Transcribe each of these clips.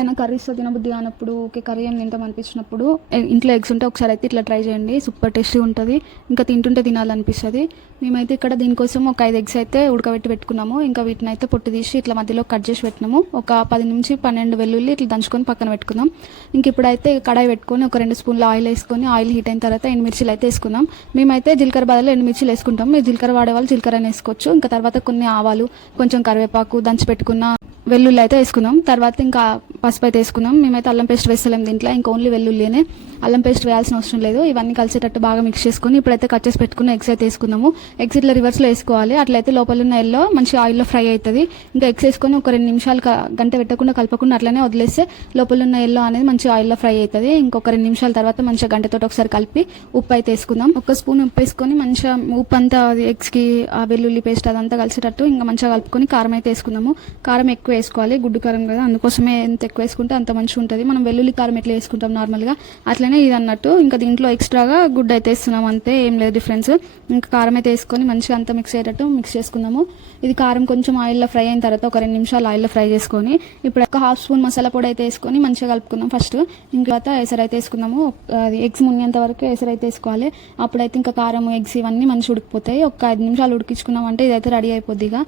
ఏదైనా కర్రీస్తో తినబుద్ధి కానప్పుడు ఓకే కర్రీ ఏం తింటాం అనిపించినప్పుడు ఇంట్లో ఎగ్స్ ఉంటే ఒకసారి అయితే ఇట్లా ట్రై చేయండి. సూపర్ టేస్టీ ఉంటుంది. ఇంకా తింటుంటే తినాలనిపిస్తుంది. మేమైతే ఇక్కడ దీనికోసం ఒక 5 ఎగ్స్ అయితే ఉడకబెట్టి పెట్టుకున్నాము. ఇంకా వీటిని అయితే పొట్టు తీసి ఇట్లా మధ్యలో కట్ చేసి పెట్టినాము. ఒక 10 నుంచి 12 వెల్లుల్లి ఇట్లా దంచుకొని పక్కన పెట్టుకుందాం. ఇంక ఇప్పుడైతే కడాయి పెట్టుకొని ఒక 2 స్పూన్ల ఆయిల్ వేసుకొని ఆయిల్ హీట్ అయిన తర్వాత ఎండుమిర్చిలు అయితే వేసుకుందాం. మేమైతే జీలకర్ర బదులు ఎండుమిర్చిలు వేసుకుంటాం. మీరు జీలకర్ర వాడేవాళ్ళు జీలకర్ర వేసుకోవచ్చు. ఇంకా తర్వాత కొన్ని ఆవాలు, కొంచెం కరివేపాకు, దంచి పెట్టుకున్న వెల్లుల్లి అయితే వేసుకుందాం. తర్వాత ఇంకా పసుపు అయితే వేసుకుందాం. మేమైతే అల్లం పేస్ట్ వేస్తలేం దీంట్లో, ఇంకా ఓన్లీ వెల్లుల్లినే. అల్లం పేస్ట్ వేయాల్సిన అవసరం లేదు. ఇవన్నీ కలిసేటట్టు బాగా మిక్స్ చేసుకొని ఇప్పుడైతే కట్ చేసి పెట్టుకున్న ఎగ్స్ అయితే వేసుకుందాము. ఎగ్స్ ఇట్లా రివర్స్లో వేసుకోవాలి. అట్లయితే లోపల ఉన్న ఎల్లో మంచి ఆయిల్లో ఫ్రై అవుతుంది. ఇంకా ఎగ్స్ వేసుకొని ఒక 2 నిమిషాలు గంట పెట్టకుండా కలపకుండా అట్లనే వదిలేస్తే లోపల ఉన్న ఎల్లో అనేది మంచి ఆయిల్లో ఫ్రై అవుతుంది. ఇంకొక 2 నిమిషాల తర్వాత మంచిగా గంటతో ఒకసారి కలిపి ఉప్పు అయితే వేసుకుందాం. ఒక స్పూన్ ఉప్పు వేసుకొని మంచిగా ఉప్పు అంతా ఎగ్స్కి ఆ వెల్లుల్లి పేస్ట్ అదంతా కలిసేటట్టు ఇంకా మంచిగా కలుపుకొని కారం అయితే వేసుకుందాము. కారం ఎక్కువ వేసుకోవాలి, గుడ్డు కారం కదా, అందుకోసమే ఎంత ఎక్కువ వేసుకుంటే అంత మంచిగా ఉంటుంది. మనం వెల్లుల్లి కారం ఎట్లా వేసుకుంటాం నార్మల్గా అట్లనే ఇది అన్నట్టు. ఇంకా దీంట్లో ఎక్స్ట్రాగా గుడ్డు అయితే వేస్తున్నాం, అంతే, ఏం లేదు డిఫరెన్స్. ఇంకా కారం అయితే వేసుకొని మంచిగా అంతా మిక్స్ అయ్యేటట్టు మిక్స్ చేసుకుందాము. ఇది కారం కొంచెం ఆయిల్లో ఫ్రై అయిన తర్వాత ఒక 2 నిమిషాలు ఆయిల్లో ఫ్రై చేసుకొని ఇప్పుడు ఒక 1/2 స్పూన్ మసాలా పొడి అయితే వేసుకొని మంచిగా కలుపుకుందాం ఫస్ట్. ఇంకా ఎసరు అయితే వేసుకుందాము. అది ఎగ్స్ మునిగేంత వరకు ఎసరు అయితే వేసుకోవాలి. అప్పుడైతే ఇంకా కారం, ఎగ్స్ ఇవన్నీ మంచిగా ఉడికిపోతాయి. ఒక 5 నిమిషాలు ఉడికించుకున్నామంటే ఇదైతే రెడీ అయిపోద్ది. ఇక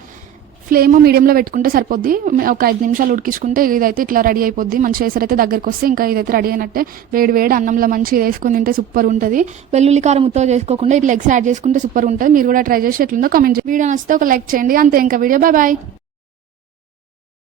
ఫ్లేమ్ మీడియంలో పెట్టుకుంటే సరిపోద్ది. ఒక 5 నిమిషాలు ఉడికించుకుంటే ఇదైతే ఇట్లా రెడీ అయిపోద్ది. మంచిగా ఎసరు అయితే దగ్గరికి వస్తే ఇంకా ఇదైతే రెడీ అయినట్టే. వేడి వేడి అన్నంలో మంచిగా వేసుకొని తింటే సూపర్ ఉంటుంది. వెల్లుల్లి కారం ముత్తగా చేసుకోకుండా ఇట్లా ఎగ్స్ యాడ్ చేసుకుంటే సూపర్ ఉంటుంది. మీరు కూడా ట్రై చేసి ఎట్లుందో కామెంట్ చేయండి. వీడియో నచ్చితే ఒక లైక్ చేయండి. అంతే, ఇంకా వీడియో బాయ్.